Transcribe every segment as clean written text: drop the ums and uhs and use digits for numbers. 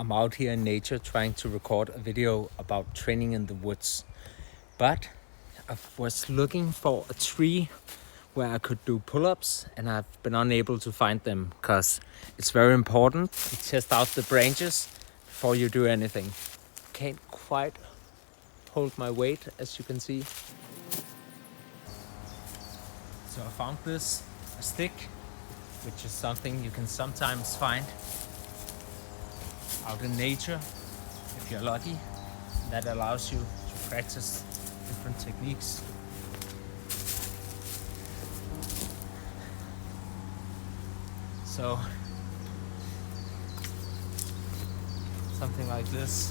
I'm out here in nature trying to record a video about training in the woods. But I was looking for a tree where I could do pull-ups, and I've been unable to find them because it's very important to test out the branches before you do anything. Can't quite hold my weight, as you can see. So I found this stick, which is something you can sometimes find out in nature if you're lucky. That allows you to practice different techniques. So something like this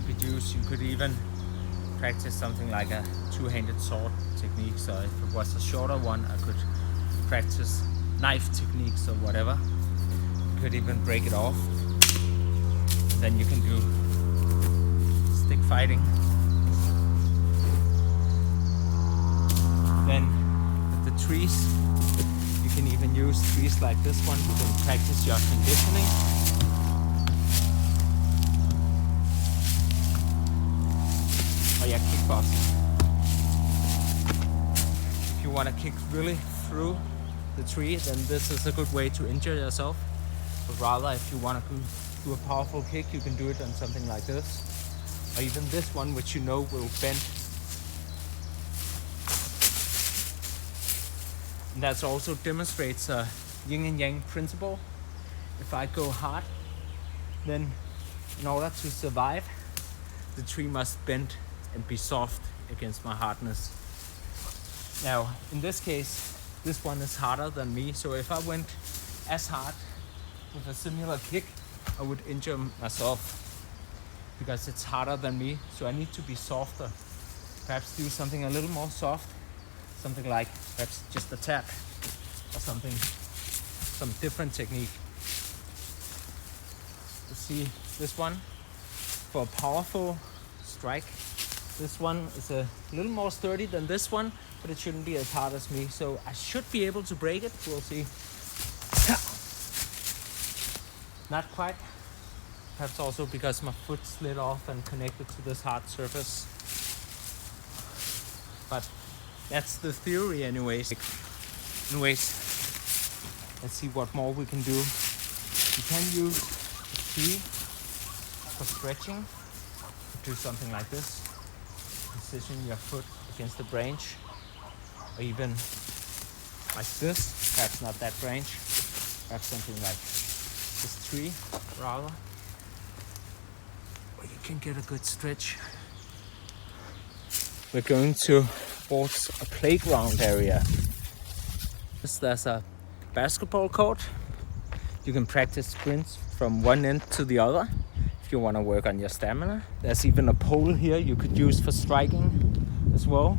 you could use. You could even practice something like a two-handed sword technique. So if it was a shorter one, I could practice knife techniques or whatever. You could even break it off. And then you can do stick fighting. Then with the trees, you can even use trees like this one. You can practice your conditioning. Or your kickboxing. If you want to kick really through the tree, then this is a good way to injure yourself. But rather, if you want to do a powerful kick, you can do it on something like this. Or even this one, which you know will bend. And that also demonstrates a yin and yang principle. If I go hard, then in order to survive, the tree must bend and be soft against my hardness. Now, in this case, this one is harder than me, so if I went as hard with a similar kick, I would injure myself because it's harder than me, so I need to be softer. Perhaps do something a little more soft, something like perhaps just a tap or something, some different technique. You see this one, for a powerful strike, this one is a little more sturdy than this one, but it shouldn't be as hard as me, so I should be able to break it. We'll see. Not quite. Perhaps also because my foot slid off and connected to this hard surface. But that's the theory anyways. Anyways, let's see what more we can do. You can use the tree for stretching. Do something like this. Position your foot against the branch, or even like this. Perhaps not that branch. Perhaps something like this tree, rather. Or you can get a good stretch. We're going towards a playground area. There's a basketball court. You can practice sprints from one end to the other if you want to work on your stamina. There's even a pole here you could use for striking as well.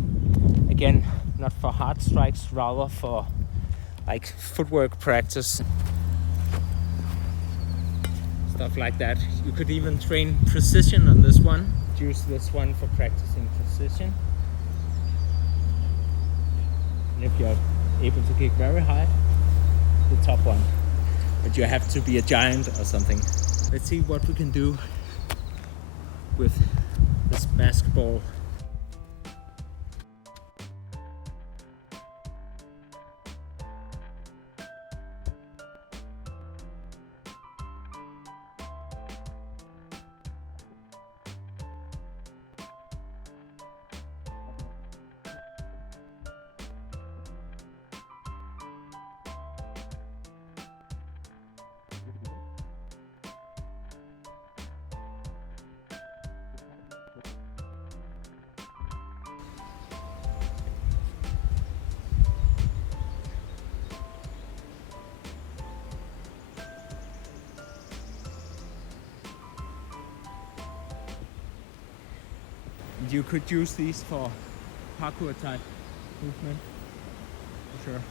Again, not for hard strikes, rather for like footwork practice. Stuff like that. You could even train precision on this one. Use this one for practicing precision. And if you're able to kick very high, the top one. But you have to be a giant or something. Let's see what we can do with this basketball. You could use these for parkour type movement, for sure.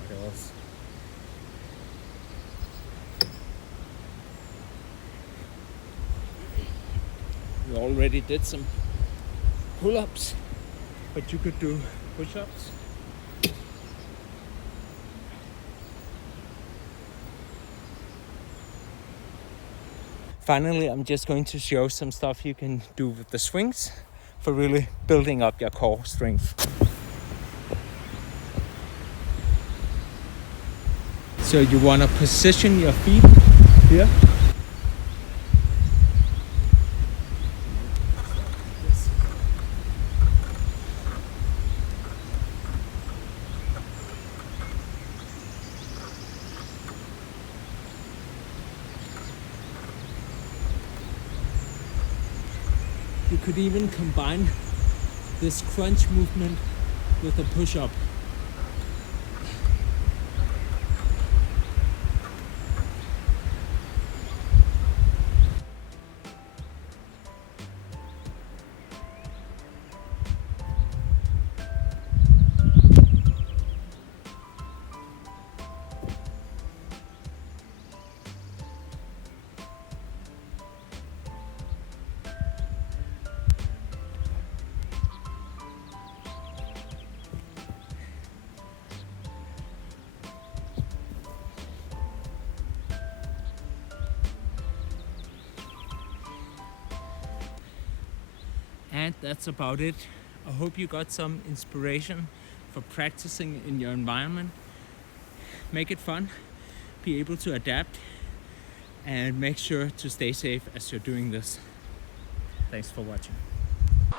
What else? We already did some pull-ups, but you could do push-ups. Finally, I'm just going to show some stuff you can do with the swings for really building up your core strength. So you want to position your feet here. You could even combine this crunch movement with a push-up. And that's about it. I hope you got some inspiration for practicing in your environment. Make it fun, be able to adapt, and make sure to stay safe as you're doing this. Thanks for watching.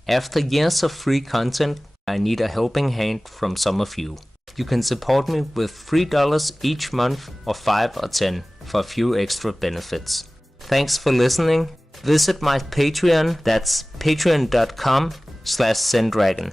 After years of free content, I need a helping hand from some of you. You can support me with $3 each month or 5 or 10 for a few extra benefits. Thanks for listening. Visit my Patreon, that's patreon.com/Zen-Dragon.